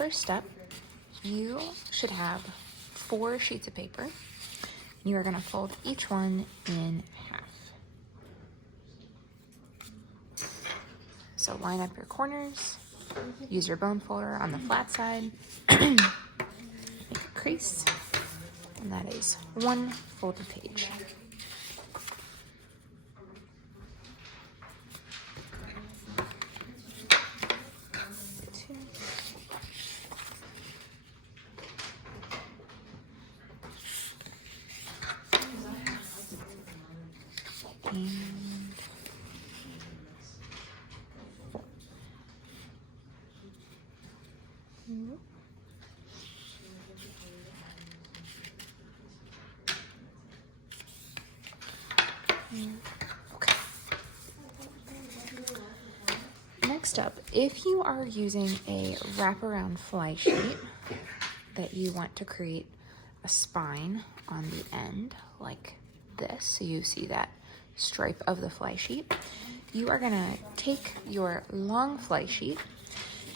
first step, you should have 4 sheets of paper. You are going to fold each one in half. So line up your corners, use your bone folder on the flat side, make a crease, and that is 1 folded page. Okay. Next up, if you are using a wraparound fly sheet that you want to create a spine on the end like this, so you see that stripe of the fly sheet, you are going to take your long fly sheet,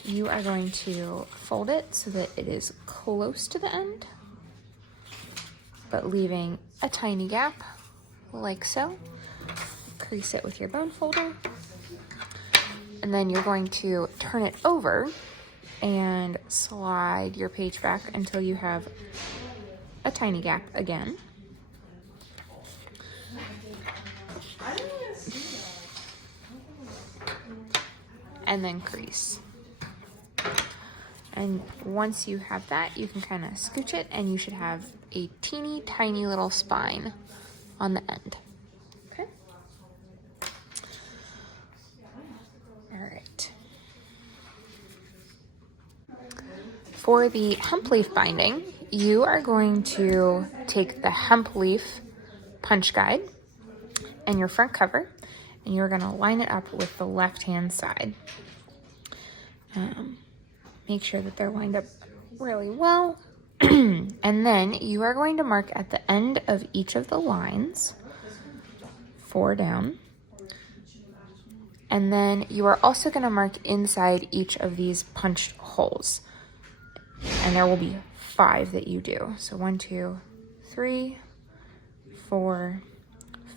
you are going to fold it so that it is close to the end, but leaving a tiny gap like so. Crease it with your bone folder, and then you're going to turn it over and slide your page back until you have a tiny gap again. And then crease. And once you have that, you can kind of scooch it and you should have a teeny tiny little spine on the end. Okay? All right. For the hemp leaf binding, you are going to take the hemp leaf punch guide and your front cover, and you're going to line it up with the left-hand side. Make sure that they're lined up really well. And then you are going to mark at the end of each of the lines, 4 down. And then you are also going to mark inside each of these punched holes. And there will be 5 that you do. So 1, 2, 3, 4,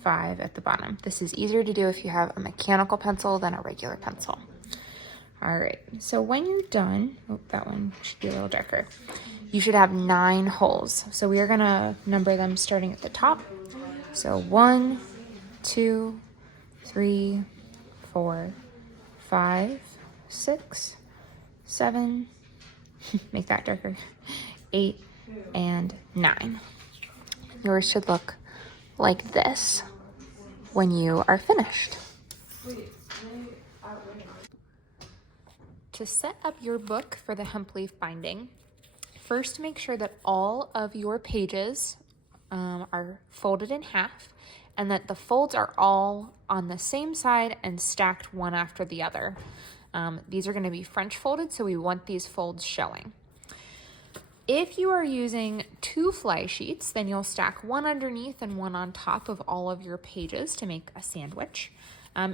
5 at the bottom. This is easier to do if you have a mechanical pencil than a regular pencil. All right, so when you're done, oh, that one should be a little darker. You should have 9 holes. So we are gonna number them starting at the top. So 1, 2, 3, 4, 5, 6, 7, make that darker, 8, and 9. Yours should look like this when you are finished. To set up your book for the hemp leaf binding, first make sure that all of your pages are folded in half and that the folds are all on the same side and stacked one after the other. These are going to be French folded, so we want these folds showing. If you are using 2 fly sheets, then you'll stack one underneath and one on top of all of your pages to make a sandwich.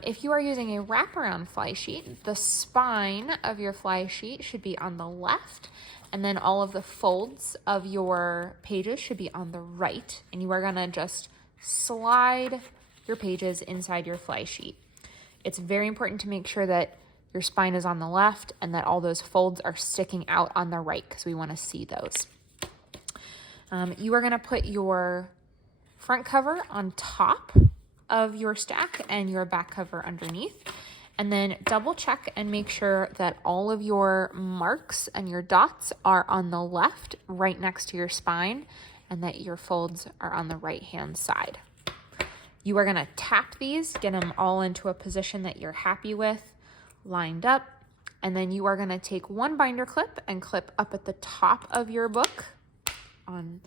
If you are using a wraparound fly sheet, the spine of your fly sheet should be on the left, and then all of the folds of your pages should be on the right, and you are going to just slide your pages inside your fly sheet. It's very important to make sure that your spine is on the left and that all those folds are sticking out on the right because we want to see those. You are going to put your front cover on top of your stack and your back cover underneath, and then double check and make sure that all of your marks and your dots are on the left right next to your spine and that your folds are on the right hand side. You are going to tap these, get them all into a position that you're happy with, lined up, and then you are going to take one binder clip and clip up at the top of your book on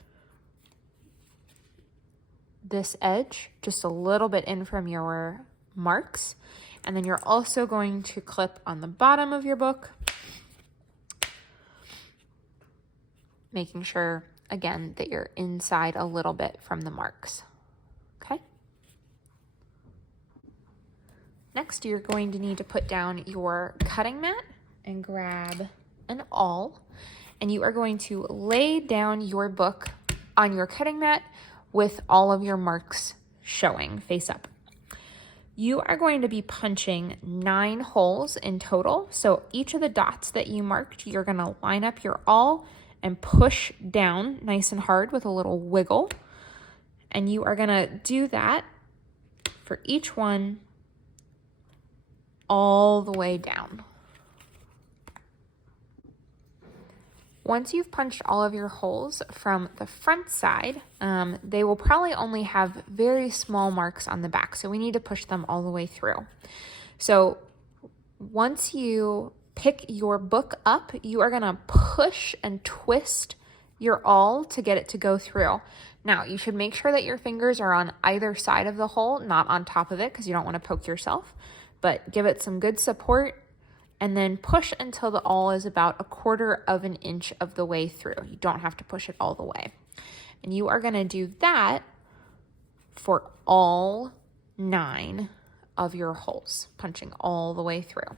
this edge, just a little bit in from your marks. And then you're also going to clip on the bottom of your book, making sure, again, that you're inside a little bit from the marks. Okay? Next, you're going to need to put down your cutting mat and grab and awl, and you are going to lay down your book on your cutting mat with all of your marks showing face up. You are going to be punching 9 holes in total. So each of the dots that you marked, you're going to line up your awl and push down nice and hard with a little wiggle. And you are going to do that for each one all the way down. Once you've punched all of your holes from the front side, they will probably only have very small marks on the back, so we need to push them all the way through. So once you pick your book up, you are gonna push and twist your awl to get it to go through. Now, you should make sure that your fingers are on either side of the hole, not on top of it, because you don't want to poke yourself, but give it some good support. And then push until the awl is about 1/4 of an inch of the way through. You don't have to push it all the way. And you are gonna do that for all 9 of your holes, punching all the way through.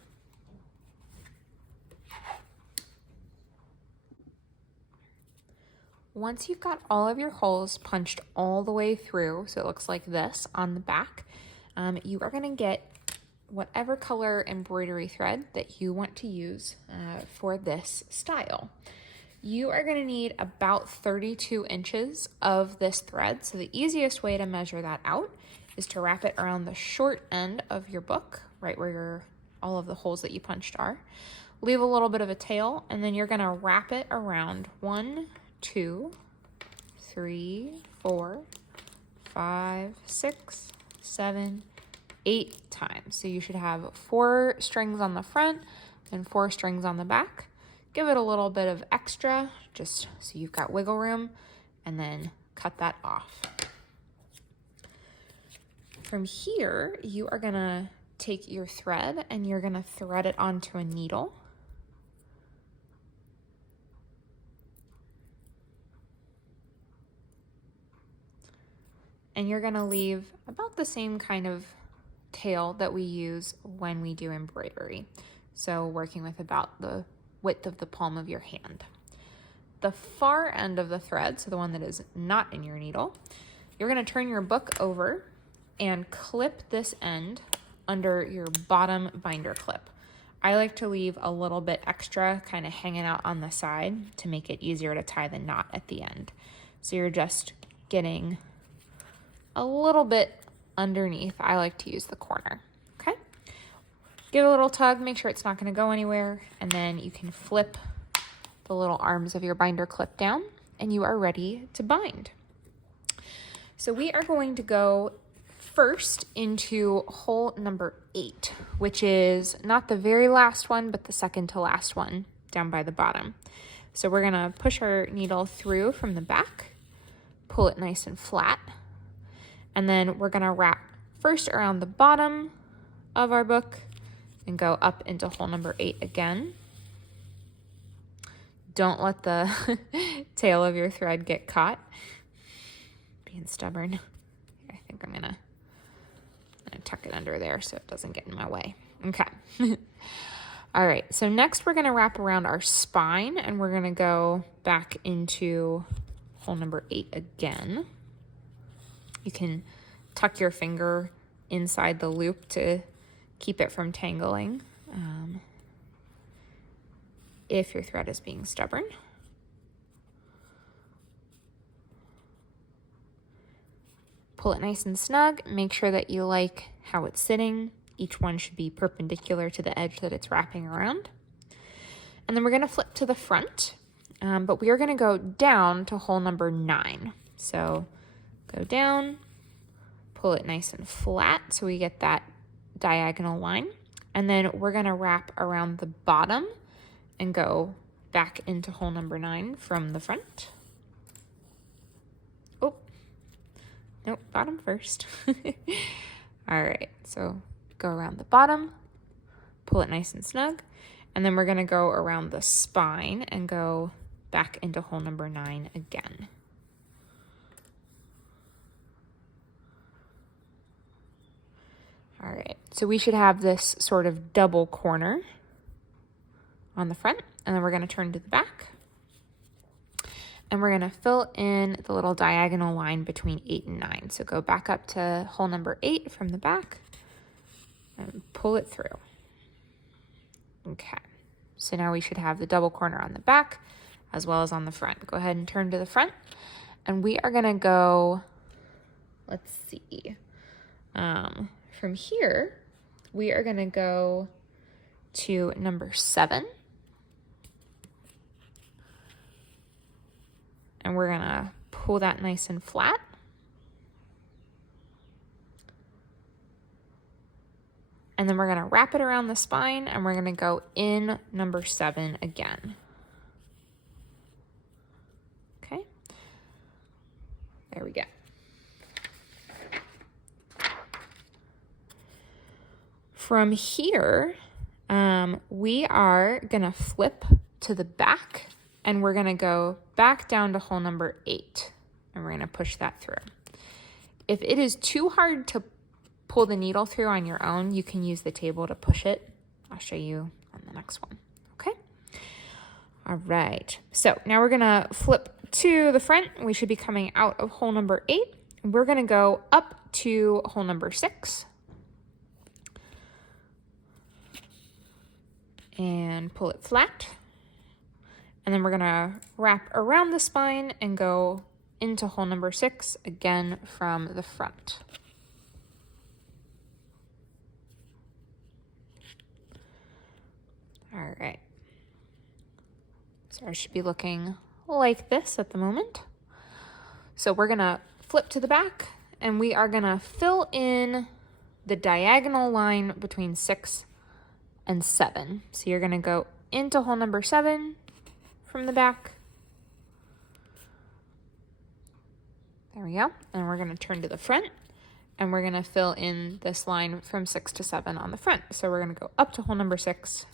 Once you've got all of your holes punched all the way through, so it looks like this on the back, you are gonna get whatever color embroidery thread that you want to use for this style. You are going to need about 32 inches of this thread. So the easiest way to measure that out is to wrap it around the short end of your book, right where all of the holes that you punched are. Leave a little bit of a tail, and then you're going to wrap it around 1, 2, 3, 4, 5, 6, 7, 8 times. So you should have 4 strings on the front and 4 strings on the back. Give it a little bit of extra just so you've got wiggle room, and then cut that off. From here, you are gonna take your thread and you're gonna thread it onto a needle. And you're gonna leave about the same kind of tail that we use when we do embroidery. So working with about the width of the palm of your hand. The far end of the thread, so the one that is not in your needle, you're going to turn your book over and clip this end under your bottom binder clip. I like to leave a little bit extra kind of hanging out on the side to make it easier to tie the knot at the end. So you're just getting a little bit underneath. I like to use the corner, okay? Give it a little tug, make sure it's not gonna go anywhere, and then you can flip the little arms of your binder clip down, and you are ready to bind. So we are going to go first into hole number 8, which is not the very last one, but the second to last one down by the bottom. So we're gonna push our needle through from the back, pull it nice and flat, and then we're gonna wrap first around the bottom of our book and go up into hole number 8 again. Don't let the tail of your thread get caught. Being stubborn. I think I'm gonna tuck it under there so it doesn't get in my way. Okay. All right, so next we're gonna wrap around our spine and we're gonna go back into hole number 8 again. You can tuck your finger inside the loop to keep it from tangling if your thread is being stubborn. Pull it nice and snug. Make sure that you like how it's sitting. Each one should be perpendicular to the edge that it's wrapping around. And then we're going to flip to the front, but we are going to go down to hole number 9. So go down, pull it nice and flat so we get that diagonal line. And then we're going to wrap around the bottom and go back into hole number 9 from the front. Oh, nope, bottom first. All right, so go around the bottom, pull it nice and snug, and then we're going to go around the spine and go back into hole number 9 again. All right, so we should have this sort of double corner on the front, and then we're going to turn to the back. And we're going to fill in the little diagonal line between 8 and 9. So go back up to hole number 8 from the back and pull it through. Okay, so now we should have the double corner on the back as well as on the front. Go ahead and turn to the front, and we are going to go, let's see, from here, we are going to go to number 7. And we're going to pull that nice and flat. And then we're going to wrap it around the spine, and we're going to go in number 7 again. Okay. There we go. From here, we are going to flip to the back, and we're going to go back down to hole number 8, and we're going to push that through. If it is too hard to pull the needle through on your own, you can use the table to push it. I'll show you on the next one. Okay. All right. So now we're going to flip to the front. We should be coming out of hole number 8. We're going to go up to hole number 6. And pull it flat. And then we're going to wrap around the spine and go into hole number 6 again from the front. All right. So ours should be looking like this at the moment. So we're going to flip to the back, and we are going to fill in the diagonal line between 6 and 7. So you're going to go into hole number 7 from the back. There we go. And we're going to turn to the front, and we're going to fill in this line from 6 to 7 on the front. So we're going to go up to hole number 6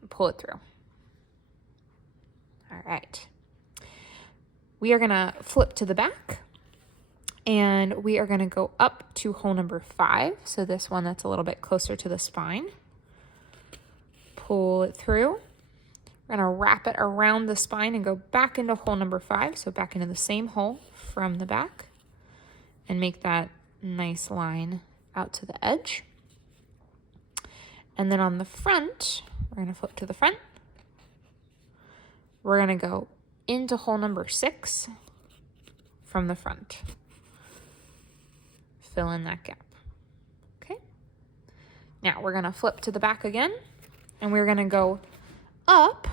and pull it through. All right. We are going to flip to the back, and we are going to go up to hole number 5. So this one that's a little bit closer to the spine. Pull it through. We're going to wrap it around the spine and go back into hole number 5. So back into the same hole from the back, and make that nice line out to the edge. And then on the front, we're going to flip to the front. We're going to go into hole number 6 from the front. Fill in that gap. Okay. Now we're going to flip to the back again, and we're going to go up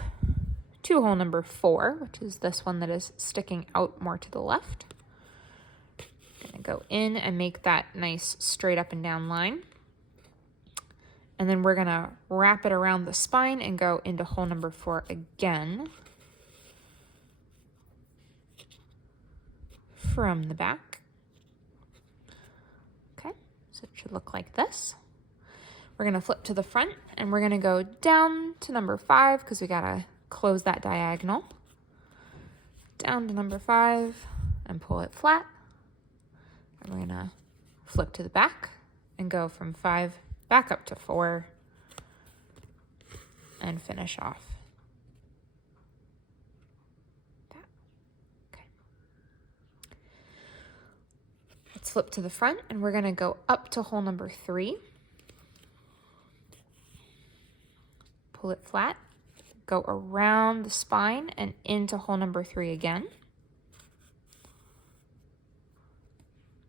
to hole number 4, which is this one that is sticking out more to the left. Going to go in and make that nice straight up and down line. And then we're going to wrap it around the spine and go into hole number 4 again from the back. Okay, so it should look like this. We're going to flip to the front, and we're going to go down to number 5 because we got to close that diagonal. Down to number 5 and pull it flat. And we're going to flip to the back and go from 5 back up to 4 and finish off that. Okay. Let's flip to the front, and we're going to go up to hole number 3. Pull it flat, go around the spine and into hole number 3 again.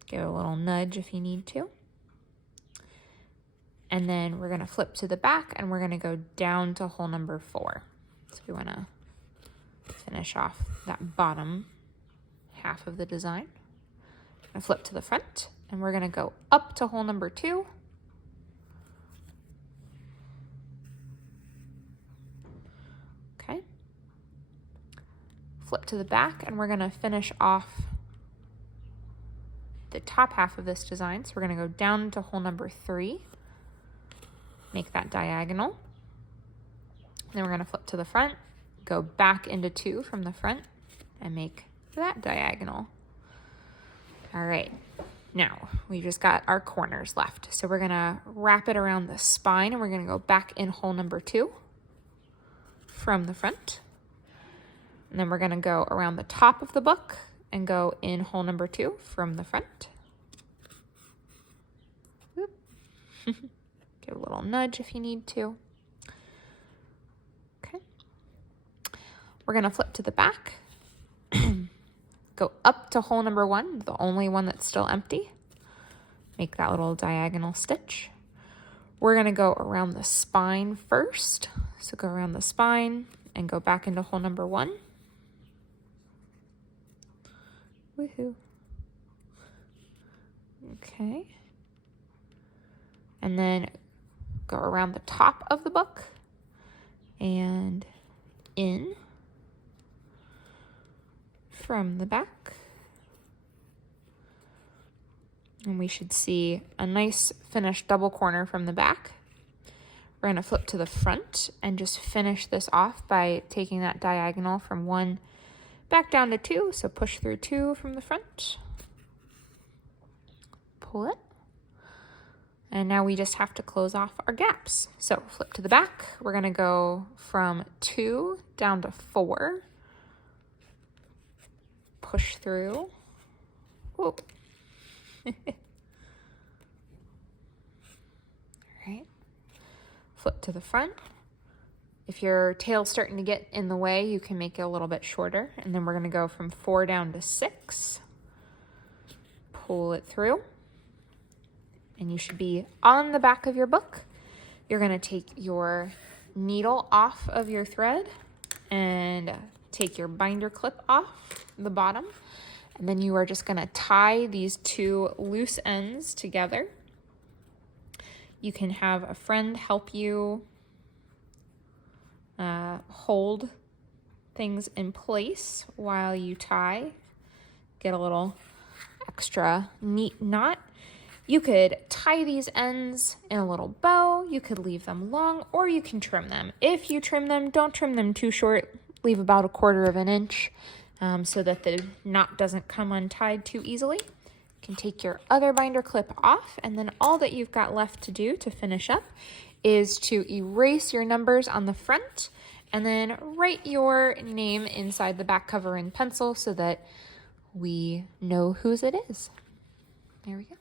Give it a little nudge if you need to. And then we're going to flip to the back, and we're going to go down to hole number 4. So we want to finish off that bottom half of the design. We're going to flip to the front, and we're going to go up to hole number 2. Okay. Flip to the back, and we're going to finish off the top half of this design. So we're going to go down to hole number 3. Make that diagonal. Then we're going to flip to the front, go back into 2 from the front, and make that diagonal. All right. Now, we just got our corners left. So we're gonna wrap it around the spine and we're gonna go back in hole number 2 from the front. And then we're gonna go around the top of the book and go in hole number 2 from the front. Give a little nudge if you need to. Okay. We're gonna flip to the back. Go up to hole number 1, the only one that's still empty. Make that little diagonal stitch. We're gonna go around the spine first. So go around the spine and go back into hole number 1. Woohoo. Okay. And then go around the top of the book and in from the back. And we should see a nice finished double corner from the back. We're going to flip to the front and just finish this off by taking that diagonal from 1 back down to 2. So push through 2 from the front. Pull it. And now we just have to close off our gaps. So flip to the back. We're going to go from 2 down to 4. Push through. Whoa. All right. Flip to the front. If your tail's starting to get in the way, you can make it a little bit shorter. And then we're going to go from 4 down to 6. Pull it through. And you should be on the back of your book. You're going to take your needle off of your thread and take your binder clip off the bottom. And then you are just going to tie these 2 loose ends together. You can have a friend help you hold things in place while you tie. Get a little extra neat knot. You could tie these ends in a little bow. You could leave them long, or you can trim them. If you trim them, don't trim them too short. Leave about 1/4 of an inch so that the knot doesn't come untied too easily. You can take your other binder clip off, and then all that you've got left to do to finish up is to erase your numbers on the front and then write your name inside the back cover in pencil so that we know whose it is. There we go.